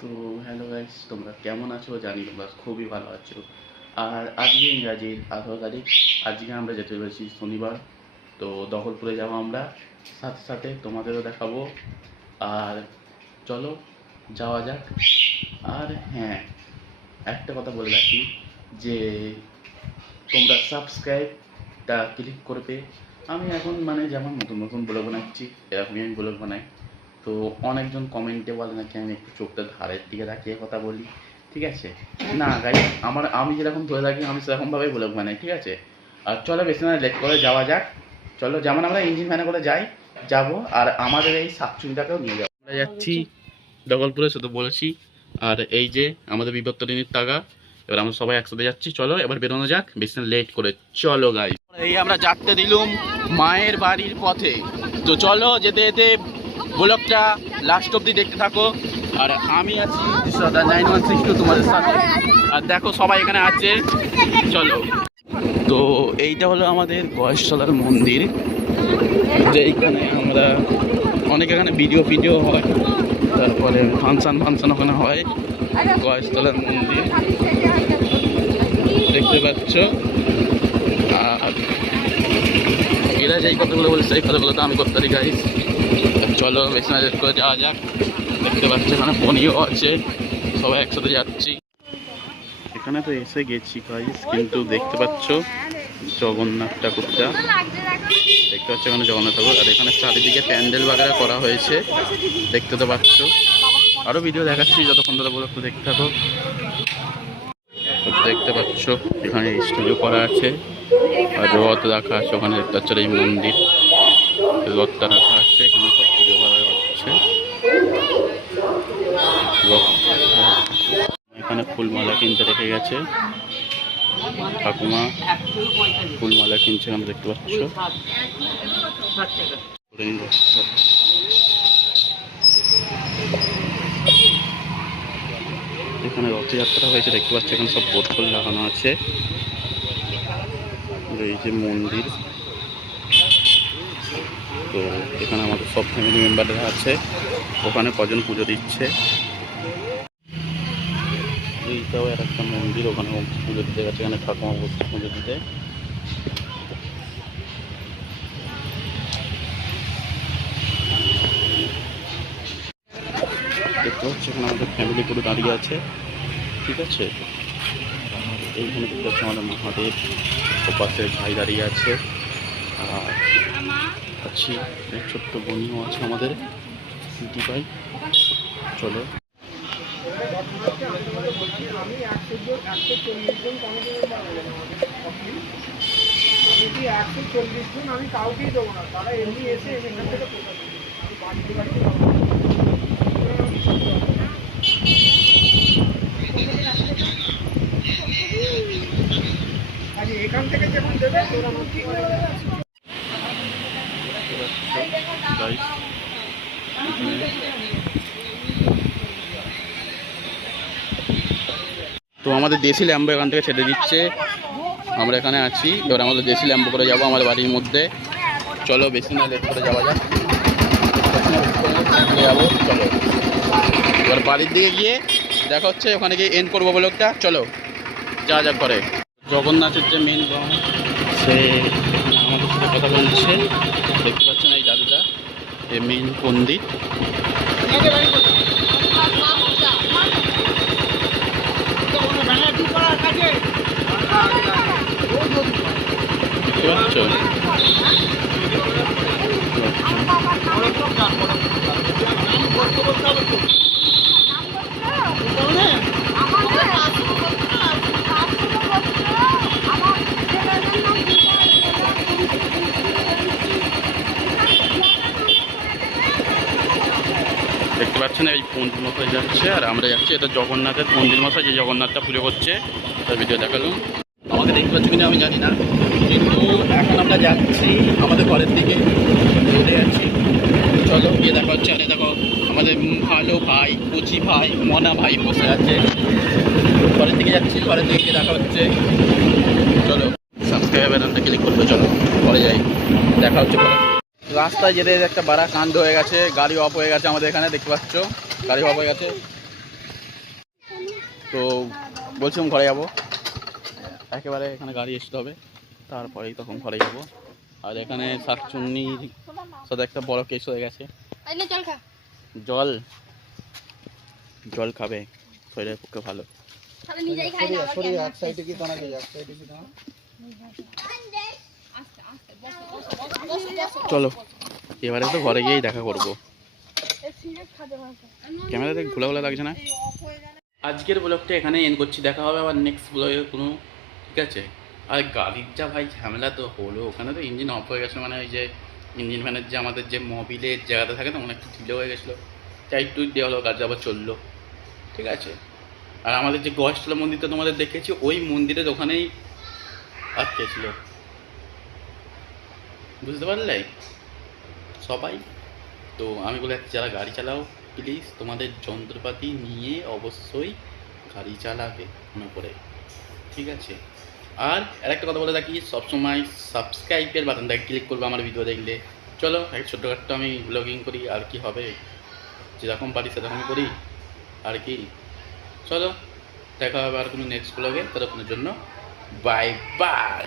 তো hello guys, তোমরা কেমন আছো? জানি তোমরা খুবই ভালো আছো। আর আজকে ইংরাজির 18 তারিখ। আজকে আমরা যেতে চলেছি শনিবার। তো দখলপুরে যাবো আমরা, সাথে সাথে তোমাদেরও দেখাবো। আর চলো যাওয়া যাক। আর হ্যাঁ, একটা কথা বলে রাখি যে তোমরা সাবস্ক্রাইবটা ক্লিক করবে। আমি এখন মানে যেমন নতুন নতুন ব্লগ বানাচ্ছি, এরকমই আমি ব্লগ বানাই। তো অনেকজন কমেন্টে বলে নাকি আমি একটু চোখটা ধারের দিকে রাখিয়ে কথা বলি, ঠিক আছে? না গাইস, আমি যেরকম ধরে থাকি আমি সেরকমভাবেই ব্লগ বানাই, ঠিক আছে? আর চলো বেশি না লেট করে যাওয়া যাক। চলো, যেমন আমরা ইঞ্জিন ভ্যানে করে যাবো। আর আমাদের এই শাকচুনিটাকেও নিয়ে যাবো। আমরা যাচ্ছি দখলপুরে, শুধু বলেছি। আর এই যে আমাদের বিপত্তরিণীর টাকা। এবার আমরা সবাই একসাথে যাচ্ছি। চলো এবার বেরোনো যাক, বেশি লেট করে। চলো গাইস, এই আমরা যাত্রা দিলুম মায়ের বাড়ির পথে। তো চলো যেতে যেতে ব্লগটা লাস্ট অব্দি দেখতে থাকো। আর আমি আছি 9162 তোমাদের সাথে। আর দেখো সবাই এখানে আছে। চলো, তো এইটা হলো আমাদের গয়েশতলার মন্দির। এইখানে আমরা অনেক এখানে ভিডিও হয়, তারপরে ফাংশন ওখানে হয়। গয়েশতলার মন্দির দেখতে পাচ্ছ। আর এরা যেই কথাগুলো বলছে সেই কথাগুলো তো আমি করতে পারি গাইস। চলো বেশি না করে যাওয়া যাক। দেখতে পাচ্ছি এখানে বনিও আছে, সবাই একসাথে যাচ্ছি। এখানে তো এসে গেছি গাইস, কিন্তু দেখতে পাচ্ছ জগন্নাথ ঠাকুরটা। দেখতে পাচ্ছ এখানে জগন্নাথ ঠাকুর। আর এখানে চারিদিকে প্যান্ডেল বাগেরা করা হয়েছে, দেখতে তো পাচ্ছ। আরও ভিডিও দেখাচ্ছি, যতক্ষণ ধরে বলে একটু দেখতে থাকো। দেখতে পাচ্ছ এখানে স্টুডিও করা আছে, আর রথ রাখা আছে ওখানে। দেখতে পাচ্ছ এই মন্দির, রথটা রাখা আছে এখানে, সব পুজো করা হচ্ছে। এখানে ফুলমালা কিনতে রেখে গেছে ঠাকুমা, ফুলমালা কিনছে আমরা দেখতে পাচ্ছ। এখানে রথযাত্রা হয়েছে দেখতে পাচ্ছ, এখানে সব বোতল লাগানো আছে। এই যে মন্দির, তো এখানে আমাদের সব ফ্যামিলি মেম্বাররা আছে। ওখানে কজন পুজো দিচ্ছে। এইটাও আর একটা মন্দির, ওখানে পুজো দিতে গেছে। এখানে ঠাকুমা বসছে পুজো দিতে। দেখতে পাচ্ছি এখানে আমাদের ফ্যামিলি পুরো দাঁড়িয়ে আছে, ঠিক আছে? আর এইখানে দেখতে পাচ্ছি আমাদের মহাদেব, ও পাশে ভাই দাঁড়িয়ে আছে। আর আছি ছোট্ট বোনও আছে আমাদের, দিদি ভাই। চলো, আমি 140 জন আমি কাউকেই দেবো না। তারা এমনি এসে এখান থেকে এখান থেকে যখন দেবে তো আমাদের দেশি ল্যাম্বো এখান থেকে ছেড়ে দিচ্ছে। আমরা এখানে আছি, এবার আমাদের দেশি ল্যাম্বো করে যাবো আমাদের বাড়ির মধ্যে। চলো বেশি না লেট করে যাওয়া যাক, যাবো। চলো এবার বাড়ির দিকে গিয়ে দেখা হচ্ছে, ওখানে গিয়ে এন্ড করবো ব্লগটা। চলো যা যা করে। জগন্নাথের যে মেন সে আমাদের সাথে কথা বলছে, দেখতে পাচ্ছেন এই দাদুটা, এই মেন পণ্ডিত। দেখতে পাচ্ছ? দেখতে পাচ্ছেন এই পন্ডিত মশাই যাচ্ছে, আর আমরা যাচ্ছি। এটা জগন্নাথের পন্ডিত মশাই, যে জগন্নাথটা পুজো করছে, তার ভিডিও দেখালাম। আমাকে দেখতে পাচ্ছি কিনা আমি জানি না, কিন্তু এখন আমরা যাচ্ছি আমাদের ঘরের দিকে, ঘুরে যাচ্ছি। চলো গিয়ে দেখা হচ্ছে। আরে দেখো আমাদের ভালো ভাই, কচি ভাই, মনা ভাই বসে আছে। ঘরের দিকে যাচ্ছি, ঘরের দিকে দেখা হচ্ছে। চলো সাবস্ক্রাইব বাটনটা ক্লিক করতে, চলো পরে যাই, দেখা হচ্ছে পরে। রাস্তায় যেতে একটা বাড়া কাণ্ড হয়ে গেছে, গাড়ি অফ হয়ে গেছে আমাদের এখানে, দেখতে পাচ্ছ গাড়ি অফ হয়ে গেছে। তো বলছিলাম ঘরে যাবো, একেবারে এখানে গাড়ি আসতে হবে, তারপরেই তখন ঘরে যাবো। আর এখানে শাকচুন্নির সাথে একটা বড় কেস হয়ে গেছে। জল জল খাবে, শরীরের পক্ষে ভালো। চলো এবারে তো ঘরে গিয়েই দেখা করবো। ক্যামেরা দেখে খোলা খোলা লাগছে না? আজকের ব্লগটা এখানে এন্ড করছি, দেখা হবে আবার নেক্সট ব্লগে কোনো, ঠিক আছে? আর গাড়ির যা ভাই ঝামেলা তো হলো, ওখানে তো ইঞ্জিন অফ হয়ে গেছে, মানে ওই যে ইঞ্জিন ফ্যানের যে আমাদের যে মোবিলের জায়গাটা থাকে না, অনেকটা ঢিলে হয়ে গেছিলো, তাই টুইট দেওয়া হলো, গাড়ি আবার চললো, ঠিক আছে? আর আমাদের যে গয়েশতলা মন্দিরটা তোমাদের দেখেছি, ওই মন্দিরের ওখানেই আটকে ছিল, বুঝতে পারলে সবাই? তো আমি বলে যারা গাড়ি চালাও, প্লিজ তোমাদের যন্ত্রপাতি নিয়ে অবশ্যই গাড়ি চালাবে মনে করে, ঠিক আছে? আর আরেকটা কথা বলে রাখি, সবসময় সাবস্ক্রাইবের বাটনটাকে ক্লিক করবো আমার ভিডিও দেখলে। চলো এক ছোটোখাটো আমি ব্লগিং করি, আর কি হবে, যেরকম পারি সেরকমই করি আর কি। চলো দেখা হবে আর কোনো নেক্সট ব্লগে, ততক্ষণের জন্য বাই বাই।